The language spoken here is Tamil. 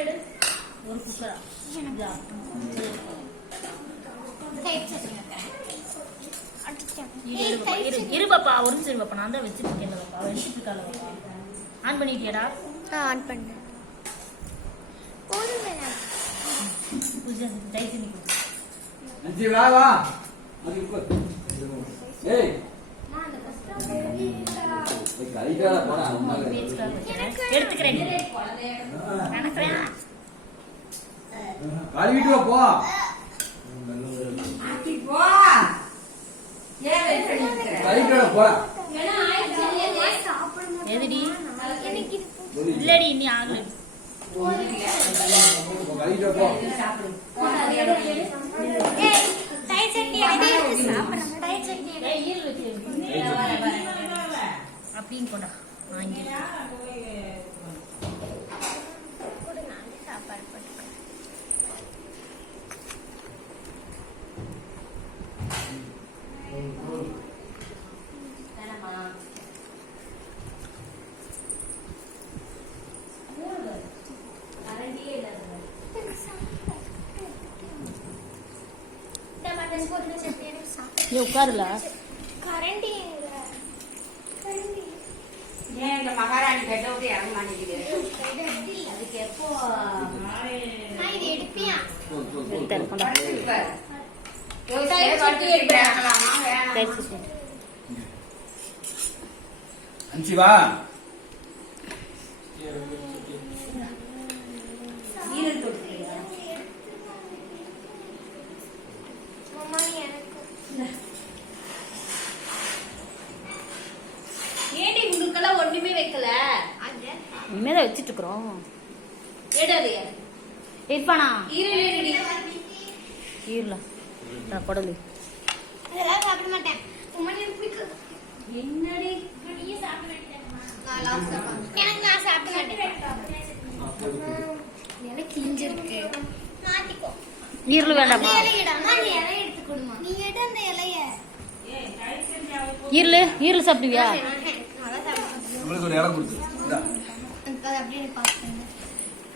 ஒரு குக்கரா இரு பாப்பா, ஒரு நிமிஷம் பாப்பா, நான் தான் வச்சுட்டு இருக்கேன் பாப்பா, வச்சுட்டு இருக்கால பாப்பா. ஆன் பண்ணிட்டியாடா? ஆன் பண்ணேன். பூஜா டைட் பண்ணி கொடு. அஞ்சி வா வா. அது இப்போ. ஏய். நான் அந்த கஷ்டம் கைகால போடா அம்மா. எடுத்துக்கிறேன். நினைக்கிறேன். கழுவிட்டு வா போ. ஆத்தி போ. ஏன் வெயிட் பண்ணிட்டு இருக்க? கைகால போடா. ஏன்னா ஆயிடுச்சு இல்லையே. எதுடி? எனக்கு இல்லடி நீ ஆகல. கைகால போ. சாப்பிடு. ஏய் டைட் சட்னி எடுத்து சாப்பிடுறேன். டைட் சட்னி ஏய் ஈரல் வச்சு அப்படியே கொண்டா. வாங்கி கூட நான் சாப்பாடு போட்டுக்கிறேன். வேணாமா? கரண்டியே இல்ல. டமாட்டோ போட்டு சட்னி எடுத்து சாப்பிடுறேன். நீ உட்காருல. கரண்டி எங்க? கரண்டி ஏன் இந்த மகாராணி பெட்ட விட்டு இறங்க மாட்டேங்குது? அதுக்கு எப்போ நான் இது எடுப்பியா? கொண்டா. அஞ்சி வா. அம்மா எனக்கு ஏடி உங்களுக்கெல்லாம் ஒண்ணுமே வைக்கல? அது இனிமேதான் வச்சுட்டு இருக்கிறோம். எடாது இருப்பானா ஈரடி ஈரல குடலு. அதெல்லாம் சாப்பிட மாட்டேன். உம்மா எனக்கு பிடிக்கும். என்னடி நீயே சாப்பிட மாட்டேன். நான் லாஸ்ட் எனக்கு நான் சாப்பிட மாட்டேன். எனக்கு கிழிஞ்சிருக்கு. மாட்டிக்கோ. ஈரல் வேண்டாமா? நீ இலை எடுத்து கொடுமா. நீ எடு அந்த இலைய. ஈரல் ஈரல் சாப்பிடுவியா? அதான் சாப்பிடுவேன். உங்களுக்கு ஒரு இடம் கொடுத்து.